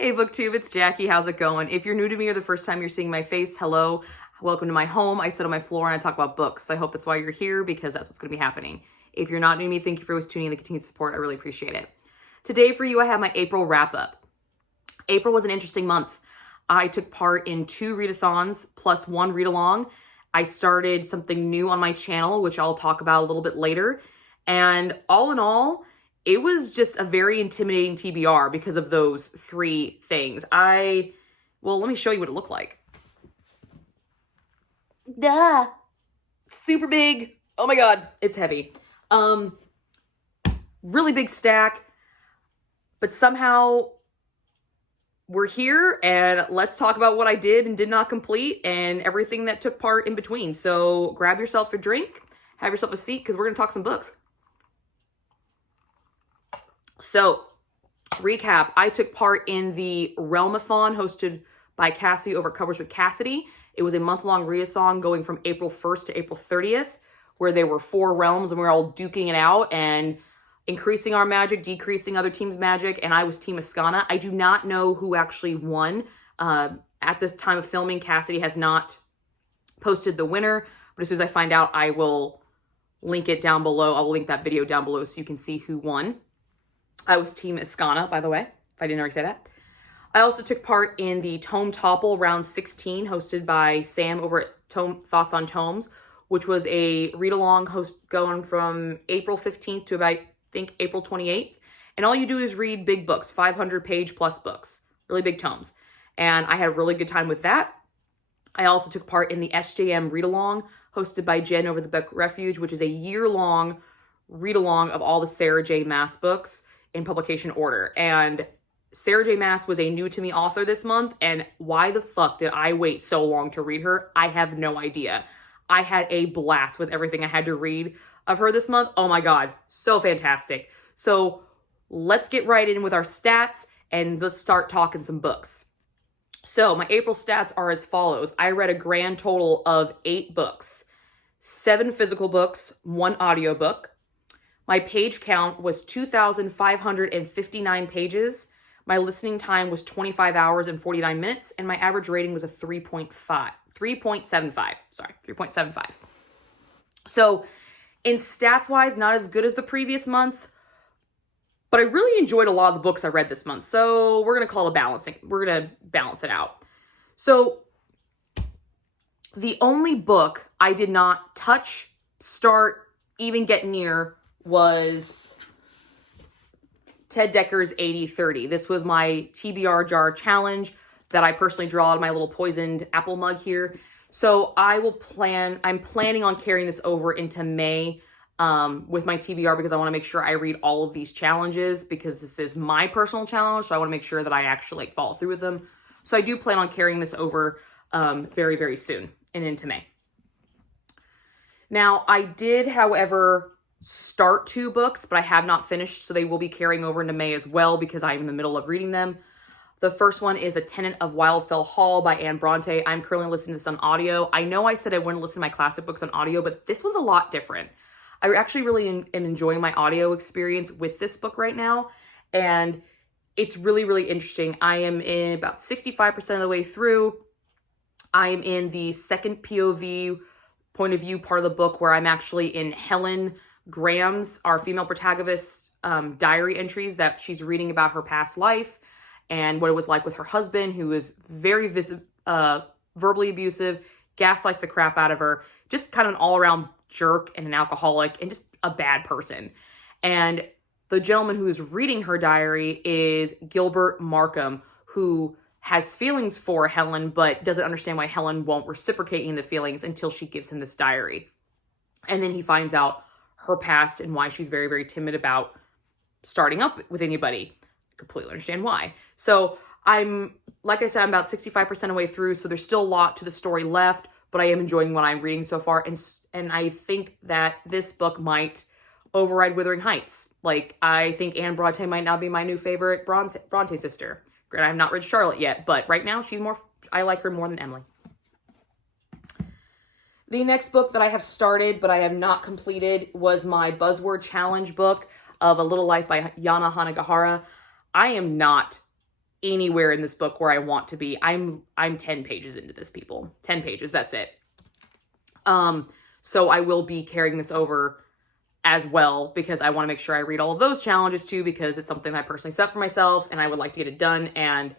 Hey BookTube, it's Jackie. How's it going? If you're new to me or the first time you're seeing my face, hello. Welcome to my home. I sit on my floor and I talk about books. I hope that's why you're here, because that's what's going to be happening. If you're not new to me, thank you for always tuning in and the continued support. I really appreciate it. Today for you, I have my April wrap-up. April was an interesting month. I took part in 2 readathons plus 1 read-along. I started something new on my channel, which I'll talk about a little bit later. And all in all, it was just a very intimidating TBR because of those 3 things. Well, let me show you what it looked like. Duh. Super big. Oh my God, it's heavy. Really big stack, but somehow we're here, and let's talk about what I did and did not complete and everything that took part in between. So grab yourself a drink, have yourself a seat, because we're going to talk some books. So, recap, I took part in the Realmathon hosted by Cassie over at Covers with Cassidy. It was a month-long readathon going from April 1st to April 30th, where there were 4 realms and we were all duking it out and increasing our magic, decreasing other teams' magic, and I was Team Ascana. I do not know who actually won. At this time of filming, Cassidy has not posted the winner, but as soon as I find out, I will link it down below. I'll link that video down below so you can see who won. I was Team Ascana, by the way, if I didn't already say that. I also took part in the Tome Topple Round 16, hosted by Sam over at Thoughts on Tomes, which was a read-along host going from April 15th to about, I think, April 28th. And all you do is read big books, 500-page plus books, really big tomes. And I had a really good time with that. I also took part in the SJM read-along, hosted by Jen over the Book Refuge, which is a year-long read-along of all the Sarah J. Maas books in publication order. And Sarah J. Maas was a new to me author this month, and why the fuck did I wait so long to read her? I have no idea. I had a blast with everything I had to read of her this month. Oh my God, so fantastic. So let's get right in with our stats and let's start talking some books. So my April stats are as follows. I read a grand total of 8 books, 7 physical books, 1 audiobook. My page count was 2,559 pages. My listening time was 25 hours and 49 minutes, and my average rating was a 3.75. So in stats-wise, not as good as the previous months, but I really enjoyed a lot of the books I read this month. So we're going to call it balancing. We're going to balance it out. So the only book I did not touch, start, even get near was Ted Decker's 80/30. This was my TBR jar challenge that I personally draw out of my little poisoned apple mug here. So I'm planning on carrying this over into May with my TBR, because I want to make sure I read all of these challenges, because this is my personal challenge. So I want to make sure that I actually follow through with them. So I do plan on carrying this over very, very soon and into May. Now, I did, however, start 2 books, but I have not finished, so they will be carrying over into May as well, because I'm in the middle of reading them. The first one is A Tenant of Wildfell Hall by Anne Bronte. I'm currently listening to this on audio. I know I said I wouldn't listen to my classic books on audio, but this one's a lot different. I actually really am enjoying my audio experience with this book right now, and it's really, really interesting. I am in about 65% of the way through. I am in the second POV, point of view part of the book, where I'm actually in Helen Graham's, our female protagonist's, diary entries that she's reading about her past life and what it was like with her husband, who was very verbally abusive, gaslights the crap out of her, just kind of an all-around jerk and an alcoholic and just a bad person. And the gentleman who is reading her diary is Gilbert Markham, who has feelings for Helen, but doesn't understand why Helen won't reciprocate the feelings until she gives him this diary. And then he finds out her past and why she's very, very timid about starting up with anybody. Completely understand why. So like I said, I'm about 65% of the way through, so there's still a lot to the story left, but I am enjoying what I'm reading so far, and I think that this book might override Wuthering Heights. Like, I think Anne Bronte might now be my new favorite Bronte sister. Granted, I have not read Charlotte yet, but right now I like her more than Emily. The next book that I have started, but I have not completed, was my Buzzword Challenge book of A Little Life by Yana Hanagahara. I am not anywhere in this book where I want to be. I'm 10 pages into this, people. 10 pages, that's it. So I will be carrying this over as well because I want to make sure I read all of those challenges too, because it's something I personally set for myself and I would like to get it done. And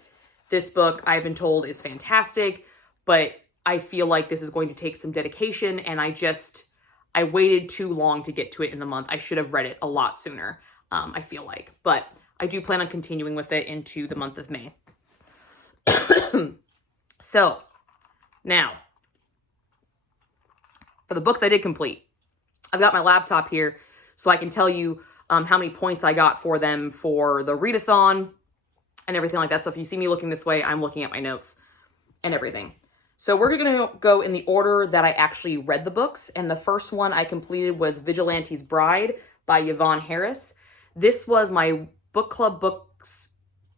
this book, I've been told, is fantastic, but I feel like this is going to take some dedication, and I waited too long to get to it in the month. I should have read it a lot sooner, I feel like. But I do plan on continuing with it into the month of May. So, now, for the books I did complete, I've got my laptop here so I can tell you how many points I got for them for the readathon and everything like that. So if you see me looking this way, I'm looking at my notes and everything. So we're going to go in the order that I actually read the books. And the first one I completed was Vigilantes Bride by Yvonne Harris. This was my book club books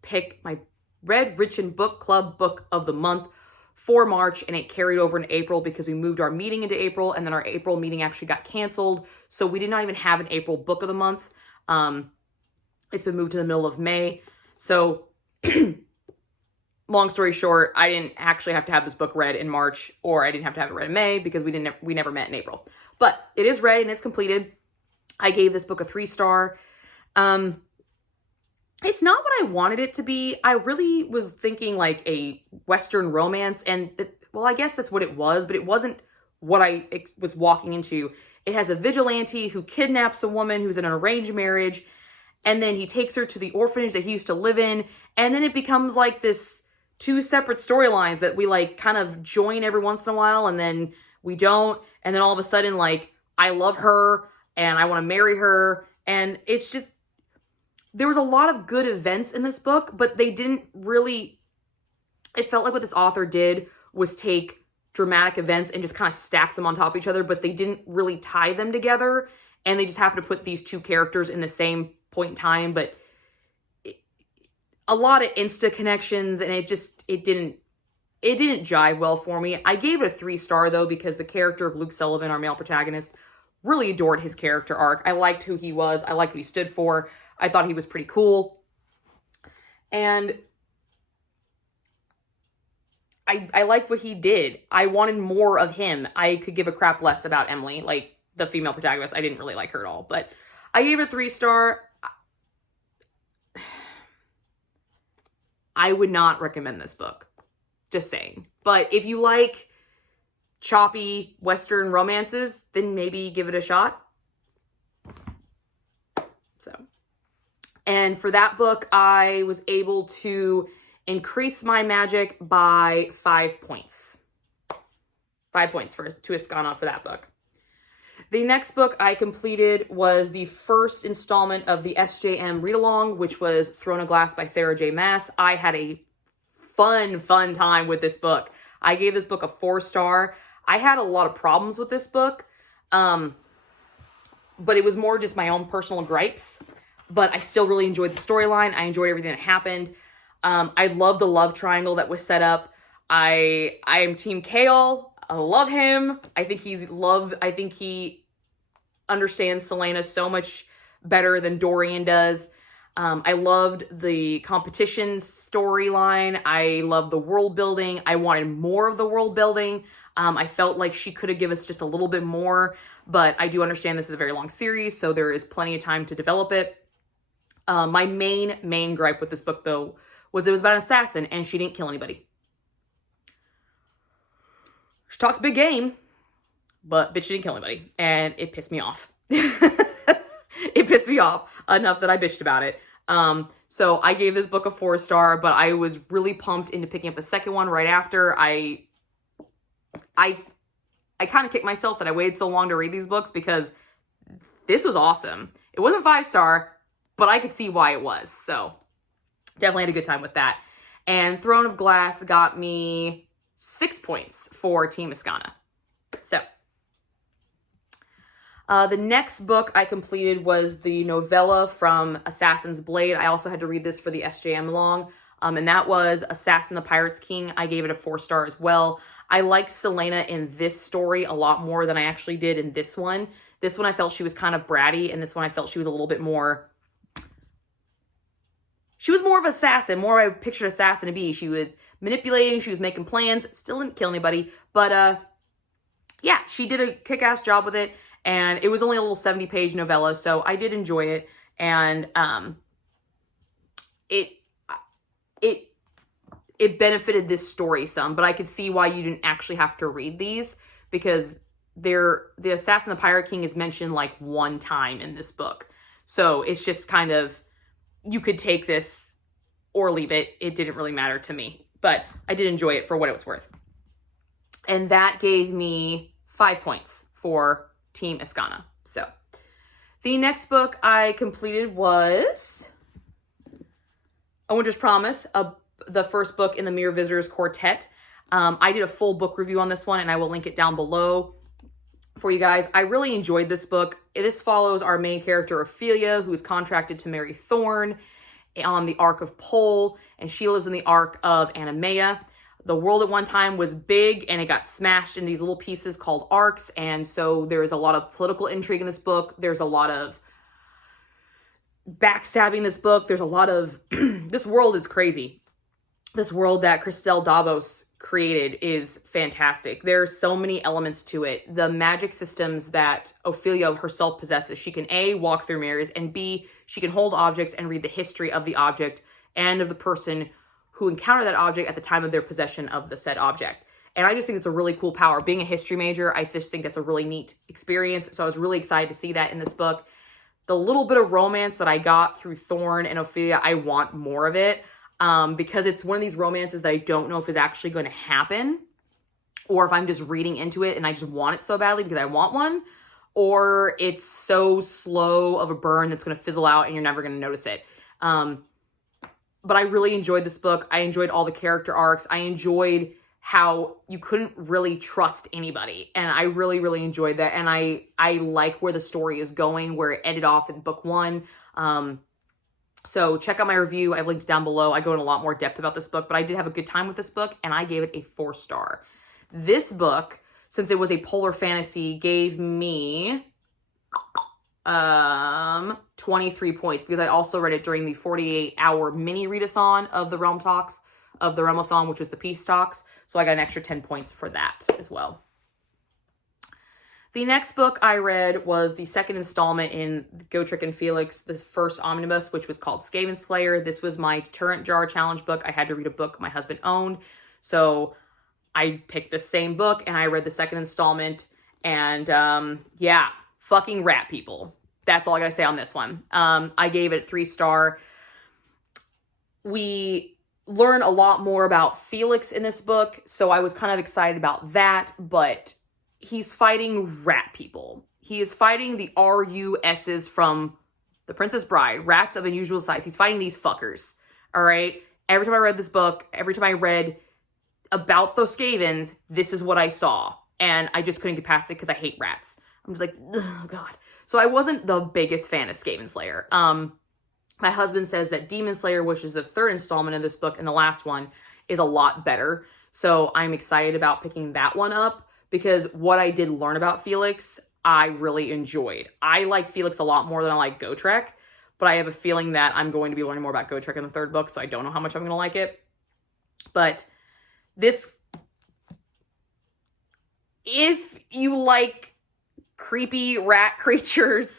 pick, my Read Rich and Book Club book of the month for March, and it carried over into April because we moved our meeting into April, and then our April meeting actually got canceled. So we did not even have an April book of the month. It's been moved to the middle of May. So long story short, I didn't actually have to have this book read in March, or I didn't have to have it read in May because we never met in April. But it is read and it's completed. I gave this book a 3-star. It's not what I wanted it to be. I really was thinking like a Western romance, and well, I guess that's what it was, but it wasn't what I was walking into. It has a vigilante who kidnaps a woman who's in an arranged marriage, and then he takes her to the orphanage that he used to live in, and then it becomes like this 2 separate storylines that we like kind of join every once in a while, and then we don't, and then all of a sudden, like, I love her, and I want to marry her, and it's just, there was a lot of good events in this book, but they didn't really, it felt like what this author did was take dramatic events and just kind of stack them on top of each other, but they didn't really tie them together. And they just happened to put these 2 characters in the same point in time, but a lot of Insta connections, and it didn't jive well for me. I gave it a 3-star though, because the character of Luke Sullivan, our male protagonist, really adored his character arc. I liked who he was. I liked what he stood for. I thought he was pretty cool. And I like what he did. I wanted more of him. I could give a crap less about Emily, like the female protagonist. I didn't really like her at all, but I gave it a 3-star. I would not recommend this book. Just saying. But if you like choppy Western romances, then maybe give it a shot. And for that book, I was able to increase my magic by 5 points. 5 points to Iskana for that book. The next book I completed was the first installment of the SJM Readalong, which was Throne of Glass by Sarah J. Maas. I had a fun time with this book. I gave this book a 4-star. I had a lot of problems with this book, but it was more just my own personal gripes. But I still really enjoyed the storyline. I enjoyed everything that happened. I love the love triangle that was set up. I am Team Kale. I love him. I think he understands Selena so much better than Dorian does. I loved the competition storyline. I loved the world building. I wanted more of the world building. I felt like she could have given us just a little bit more, but I do understand this is a very long series, so there is plenty of time to develop it. My main gripe with this book, though, was it was about an assassin, and she didn't kill anybody. She talks big game, but bitch, she didn't kill anybody, and it pissed me off. It pissed me off enough that I bitched about it. So I gave this book a 4-star, but I was really pumped into picking up the second one right after. I kind of kicked myself that I waited so long to read these books, because this was awesome. It wasn't 5-star, but I could see why it was. So definitely had a good time with that. And Throne of Glass got me 6 points for Team Iskana. So the next book I completed was the novella from Assassin's Blade. I also had to read this for the SJM Long, and that was Assassin the Pirate's King. I gave it a 4-star as well. I liked Selena in this story a lot more than I actually did in this one. This one I felt she was kind of bratty, and this one I felt she was a little bit more... she was more of an assassin, more of a pictured assassin to be. She was manipulating, she was making plans, still didn't kill anybody, but yeah, she did a kick-ass job with it, and it was only a little 70-page novella, so I did enjoy it, and it benefited this story some, but I could see why you didn't actually have to read these, because the Assassin the Pirate King is mentioned like one time in this book. So it's just kind of, you could take this or leave it. It didn't really matter to me, but I did enjoy it for what it was worth. And that gave me 5 points for Team Escana. So the next book I completed was A Winter's Promise, the first book in the Mirror Visitors Quartet. I did a full book review on this one, and I will link it down below for you guys. I really enjoyed this book. This follows our main character, Ophelia, who is contracted to marry Thorn on the Ark of Pole, and she lives in the Ark of Animea. The world at one time was big, and it got smashed in these little pieces called arcs, and so there's a lot of political intrigue in this book. There's a lot of backstabbing in this book. There's a lot of... This world is crazy. This world that Christelle Davos created is fantastic. There's so many elements to it. The magic systems that Ophelia herself possesses. She can A, walk through mirrors, and B, she can hold objects and read the history of the object and of the person who encountered that object at the time of their possession of the said object. And I just think it's a really cool power. Being a history major, I just think that's a really neat experience. So I was really excited to see that in this book. The little bit of romance that I got through Thorn and Ophelia, I want more of it. Because it's one of these romances that I don't know if is actually going to happen, or if I'm just reading into it and I just want it so badly because I want one, or it's so slow of a burn that's going to fizzle out and you're never going to notice it. But I really enjoyed this book. I enjoyed all the character arcs. I enjoyed how you couldn't really trust anybody. And I really, really enjoyed that. And I like where the story is going, where it ended off in book 1. So check out my review. I've linked down below. I go in a lot more depth about this book, but I did have a good time with this book, and I gave it a 4-star. This book, since it was a polar fantasy, gave me 23 points, because I also read it during the 48-hour mini readathon of the Realmathon, which was the Peace Talks. So I got an extra 10 points for that as well. The next book I read was the second installment in Gotrek and Felix, the first omnibus, which was called Skaven Slayer. This was my Turret Jar Challenge book. I had to read a book my husband owned. So I picked the same book and I read the second installment. And yeah, fucking rat people. That's all I gotta say on this one. I gave it a 3-star. We learn a lot more about Felix in this book. So I was kind of excited about that, but he's fighting rat people. He is fighting the RUSs from The Princess Bride, rats of unusual size. He's fighting these fuckers, all right? Every time I read this book, every time I read about those Skavens, this is what I saw. And I just couldn't get past it because I hate rats. I'm just like, oh God. So I wasn't the biggest fan of Skaven Slayer. My husband says that Demon Slayer, which is the third installment of this book and the last one, is a lot better. So I'm excited about picking that one up, because what I did learn about Felix, I really enjoyed. I like Felix a lot more than I like Gotrek, but I have a feeling that I'm going to be learning more about Gotrek in the third book, so I don't know how much I'm going to like it. But this, if you like creepy rat creatures,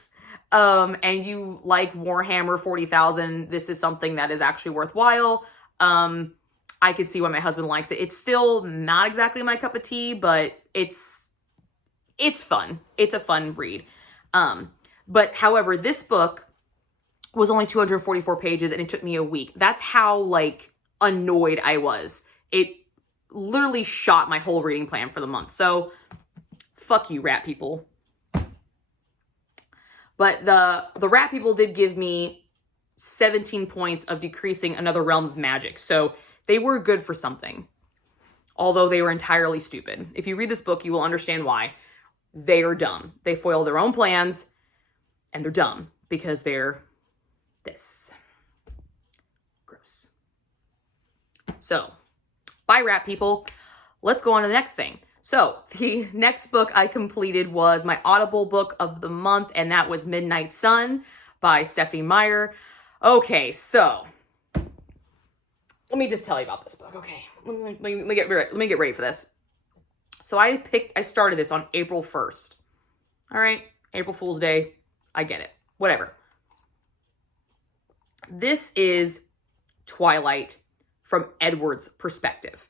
and you like Warhammer 40,000, this is something that is actually worthwhile. I could see why my husband likes it. It's still not exactly my cup of tea, but it's fun. It's a fun read. But however, this book was only 244 pages and it took me a week. That's how like annoyed I was. It literally shot my whole reading plan for the month. So fuck you, rat people. But the rat people did give me 17 points of decreasing another realm's magic. So they were good for something, although they were entirely stupid. If you read this book, you will understand why. They are dumb. They foil their own plans, and they're dumb because they're this. Gross. So, bye, rat people. Let's go on to the next thing. So, the next book I completed was my Audible book of the month, and that was Midnight Sun by Stephanie Meyer. Okay, so let me just tell you about this book. Okay, let me get ready for this. So I started this on April 1st. All right, April Fool's Day. I get it. Whatever. This is Twilight from Edward's perspective.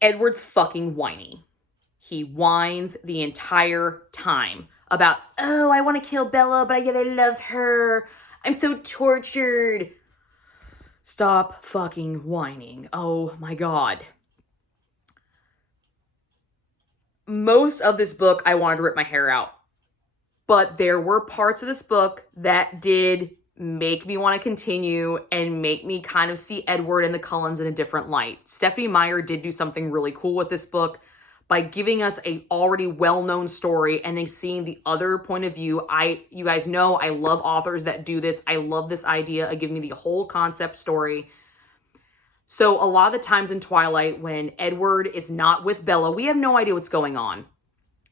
Edward's fucking whiny. He whines the entire time about, oh, I want to kill Bella, but yet I love her. I'm so tortured. Stop fucking whining. Oh my God. Most of this book, I wanted to rip my hair out. But there were parts of this book that did make me want to continue and make me kind of see Edward and the Cullens in a different light. Stephanie Meyer did do something really cool with this book by giving us a already well-known story and then seeing the other point of view. You guys know I love authors that do this. I love this idea of giving me the whole concept story. So a lot of the times in Twilight, when Edward is not with Bella, we have no idea what's going on.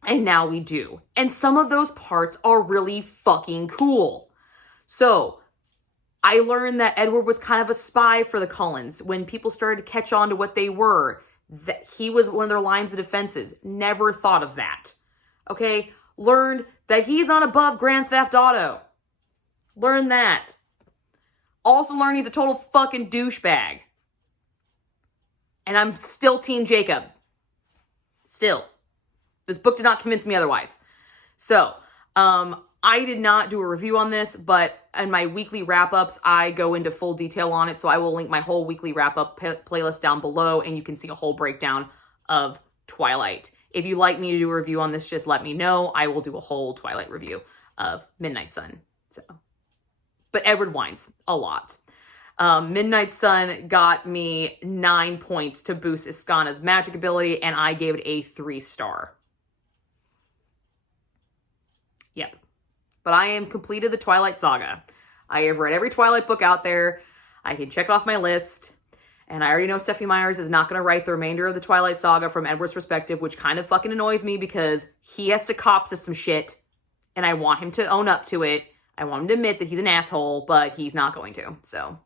And now we do. And some of those parts are really fucking cool. So I learned that Edward was kind of a spy for the Cullens. When people started to catch on to what they were, that he was one of their lines of defenses. Never thought of that. Okay? Learned that he's not above Grand Theft Auto. Learned that. Also learned he's a total fucking douchebag. And I'm still Team Jacob. Still. This book did not convince me otherwise. So, I did not do a review on this, but in my weekly wrap-ups, I go into full detail on it. So I will link my whole weekly wrap-up playlist down below, and you can see a whole breakdown of Twilight. If you'd like me to do a review on this, just let me know. I will do a whole Twilight review of Midnight Sun. So, but Edward whines a lot. Midnight Sun got me 9 points to boost Iskana's magic ability, and I gave it a 3-star. Yep. But I am completed the Twilight Saga. I have read every Twilight book out there. I can check it off my list. And I already know Stephanie Myers is not going to write the remainder of the Twilight Saga from Edward's perspective, which kind of fucking annoys me because he has to cop to some shit. And I want him to own up to it. I want him to admit that he's an asshole, but he's not going to. So,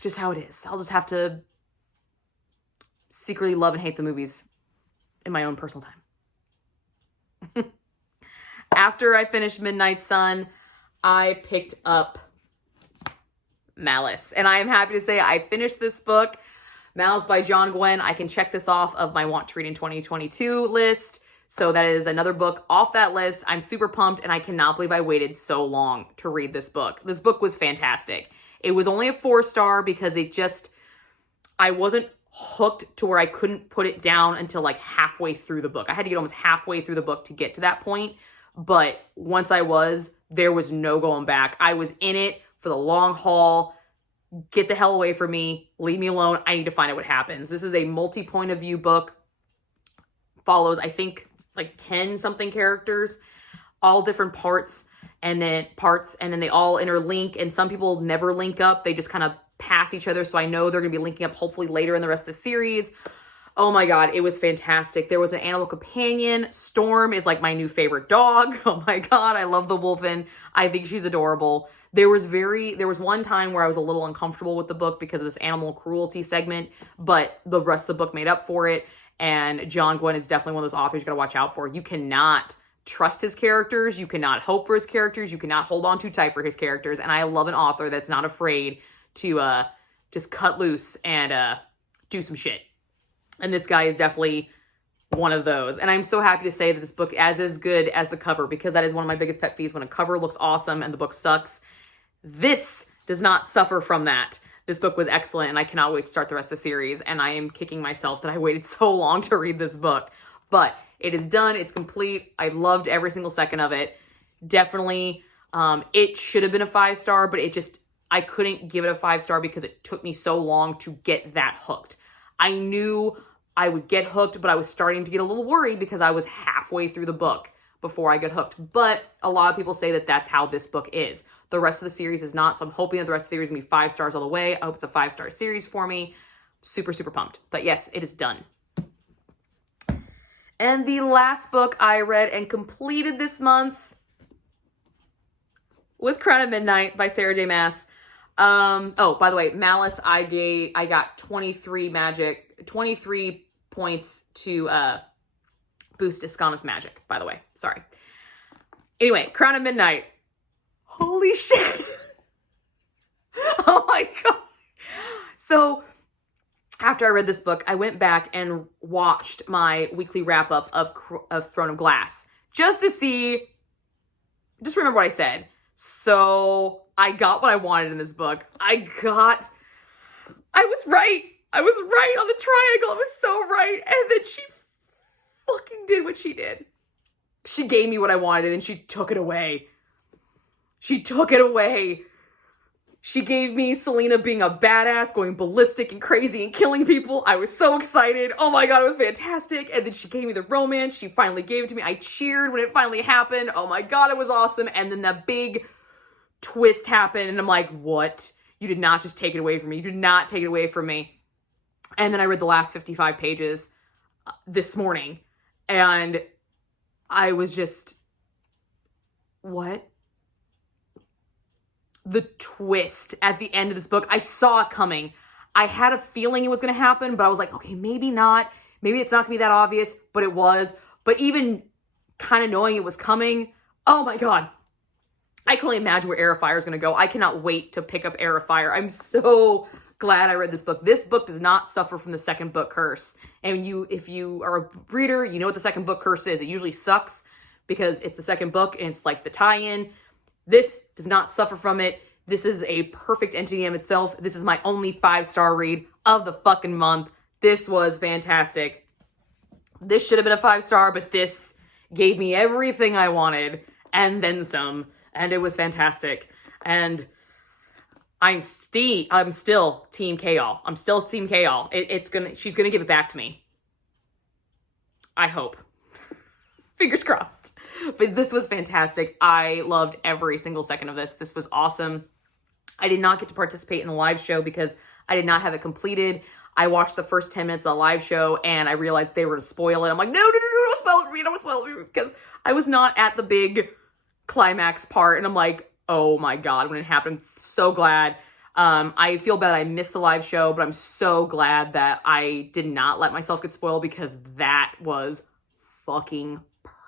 just how it is. I'll just have to secretly love and hate the movies in my own personal time. After I finished Midnight Sun, I picked up Malice. And I am happy to say I finished this book, Malice by John Gwynne. I can check this off of my Want to Read in 2022 list. So that is another book off that list. I'm super pumped, and I cannot believe I waited so long to read this book. This book was fantastic. It was only a 4-star because I wasn't hooked to where I couldn't put it down until like halfway through the book. I had to get almost halfway through the book to get to that point. But once I was, there was no going back. I was in it for the long haul. Get the hell away from me. Leave me alone. I need to find out what happens. This is a multi-point of view book. Follows, I think, like 10 something characters, all different parts, and then they all interlink. And some people never link up. They just kind of pass each other. So I know they're going to be linking up hopefully later in the rest of the series. Oh my God, it was fantastic. There was an animal companion. Storm is like my new favorite dog. Oh my God, I love the Wolfen. I think she's adorable. There was one time where I was a little uncomfortable with the book because of this animal cruelty segment, but the rest of the book made up for it. And John Gwynne is definitely one of those authors you gotta watch out for. You cannot trust his characters. You cannot hope for his characters. You cannot hold on too tight for his characters. And I love an author that's not afraid to just cut loose and do some shit. And this guy is definitely one of those. And I'm so happy to say that this book is good as the cover, because that is one of my biggest pet peeves when a cover looks awesome and the book sucks. This does not suffer from that. This book was excellent, and I cannot wait to start the rest of the series. And I am kicking myself that I waited so long to read this book. But it is done. It's complete. I loved every single second of it. Definitely, it should have been a 5-star, but I couldn't give it a 5-star because it took me so long to get that hooked. I knew I would get hooked, but I was starting to get a little worried because I was halfway through the book before I got hooked. But a lot of people say that that's how this book is. The rest of the series is not, so I'm hoping that the rest of the series is going to be 5 stars all the way. I hope it's a 5-star series for me. Super, super pumped. But yes, it is done. And the last book I read and completed this month was Crown at Midnight by Sarah J. Maas. Oh, by the way, Malice, I got 23 points to boost Iskana's magic, by the way. Sorry. Anyway, Crown of Midnight. Holy shit. Oh my God. So after I read this book, I went back and watched my weekly wrap up of Throne of Glass just to see, just remember what I said. So I got what I wanted in this book. I was right. I was right on the triangle. I was so right. And then she fucking did what she did. She gave me what I wanted and she took it away. She took it away. She gave me Selena being a badass, going ballistic and crazy and killing people. I was so excited. Oh my God, it was fantastic. And then she gave me the romance. She finally gave it to me. I cheered when it finally happened. Oh my God, it was awesome. And then that big twist happened and I'm like, what? You did not just take it away from me. You did not take it away from me. And then I read the last 55 pages this morning and I was just, what? The twist at the end of this book, I saw it coming. I had a feeling it was going to happen, but I was like, okay, maybe not. Maybe it's not going to be that obvious, but it was. But even kind of knowing it was coming, oh my God. I can only imagine where Air of Fire is going to go. I cannot wait to pick up Air of Fire. I'm so glad I read this book. This book does not suffer from the second book curse. And if you are a reader, you know what the second book curse is. It usually sucks because it's the second book and it's like the tie-in. This does not suffer from it. This is a perfect entity in itself. This is my only 5-star read of the fucking month. This was fantastic. This should have been a 5-star, but this gave me everything I wanted and then some. And it was fantastic. And I'm still Team Kayal. I'm still Team Kayal. She's gonna give it back to me. I hope. Fingers crossed. But this was fantastic. I loved every single second of this. This was awesome. I did not get to participate in the live show because I did not have it completed. I watched the first 10 minutes of the live show and I realized they were to spoil it. I'm like, no, don't spoil it for me. Don't spoil it for me. Because I was not at the big climax part. And I'm like, oh my God, when it happened, so glad. I feel bad I missed the live show, but I'm so glad that I did not let myself get spoiled because that was fucking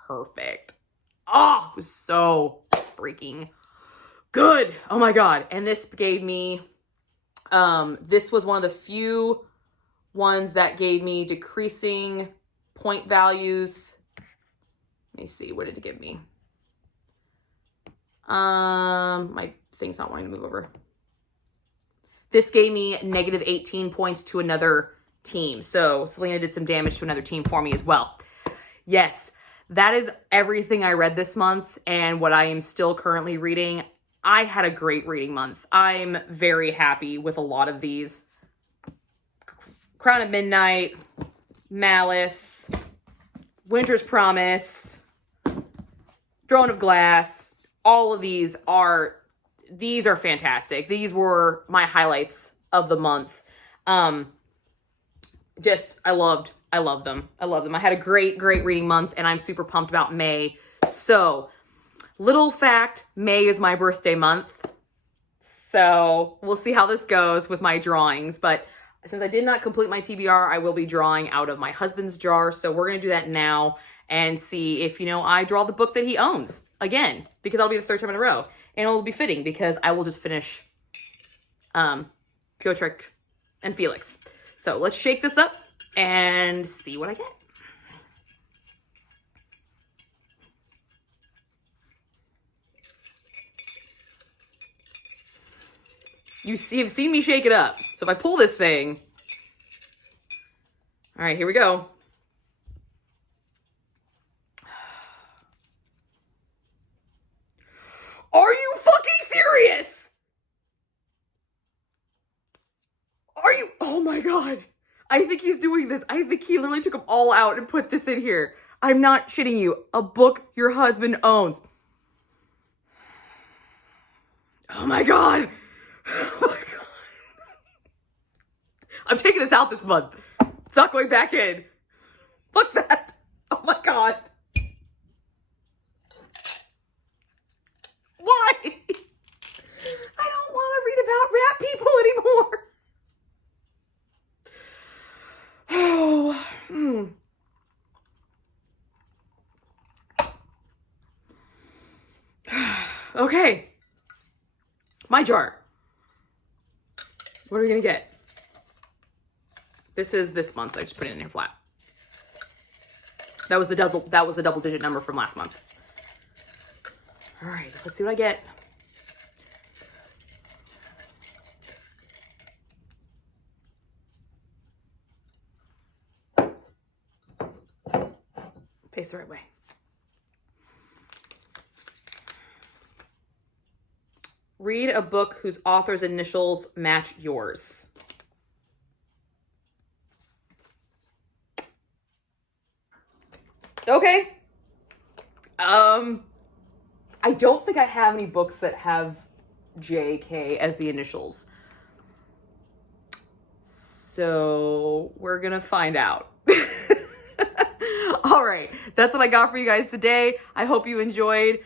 perfect. Oh, it was so freaking good. Oh my God. And this gave me, this was one of the few ones that gave me decreasing point values. Let me see. What did it give me? My thing's not wanting to move over. This gave me negative 18 points to another team. So Selena did some damage to another team for me as well. Yes. That is everything I read this month and what I am still currently reading. I had a great reading month. I'm very happy with a lot of these. Crown of Midnight, Malice, Winter's Promise, Throne of Glass. All of these are fantastic. These were my highlights of the month. I love them. I had a great reading month and I'm super pumped about May. So, little fact, May is my birthday month. So, we'll see how this goes with my drawings. But since I did not complete my TBR, I will be drawing out of my husband's jar. So, we're going to do that now and see if, I draw the book that he owns again. Because that'll be the third time in a row. And it'll be fitting because I will just finish Gotrek and Felix. So, let's shake this up and see what I get. You've seen me shake it up. So if I pull this thing, all right, here we go. Are you fucking serious? Are you? Oh my God. I think he's doing this. I think he literally took them all out and put this in here. I'm not shitting you. A book your husband owns. Oh my God. Oh my God. I'm taking this out this month. It's not going back in. Fuck that. Oh my God. Why? I don't want to read about Okay. My jar. What are we gonna get? This is this month, so I just put it in here flat. That was the double digit number from last month. All right, let's see what I get. Face the right way. Read a book whose author's initials match yours. Okay. I don't think I have any books that have JK as the initials. So we're gonna find out. All right, that's what I got for you guys today. I hope you enjoyed.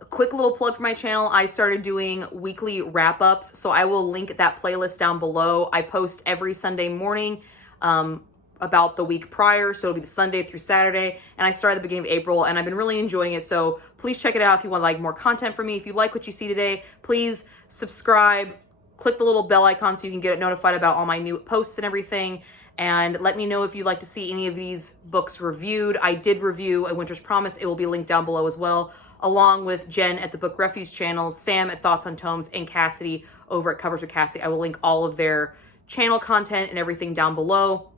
A quick little plug for my channel. I started doing weekly wrap-ups, so I will link that playlist down below. I post every Sunday morning about the week prior, so it'll be the Sunday through Saturday, and I started at the beginning of April, and I've been really enjoying it, so please check it out if you want like more content from me. If you like what you see today, please subscribe, click the little bell icon so you can get notified about all my new posts and everything, and let me know if you'd like to see any of these books reviewed. I did review A Winter's Promise. It will be linked down below as well, along with Jen at the Book Refuge channel, Sam at Thoughts on Tomes, and Cassidy over at Covers with Cassie. I will link all of their channel content and everything down below,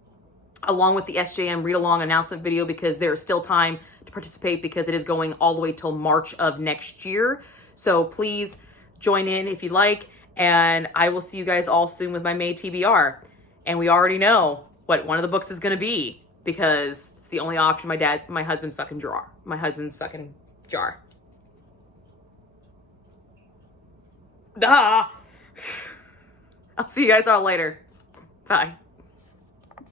along with the SJM read-along announcement video, because there is still time to participate because it is going all the way till March of next year. So please join in if you like, and I will see you guys all soon with my May TBR. And we already know what one of the books is going to be, because it's the only option my husband's fucking jar. My husband's fucking jar. Duh! I'll see you guys all later. Bye.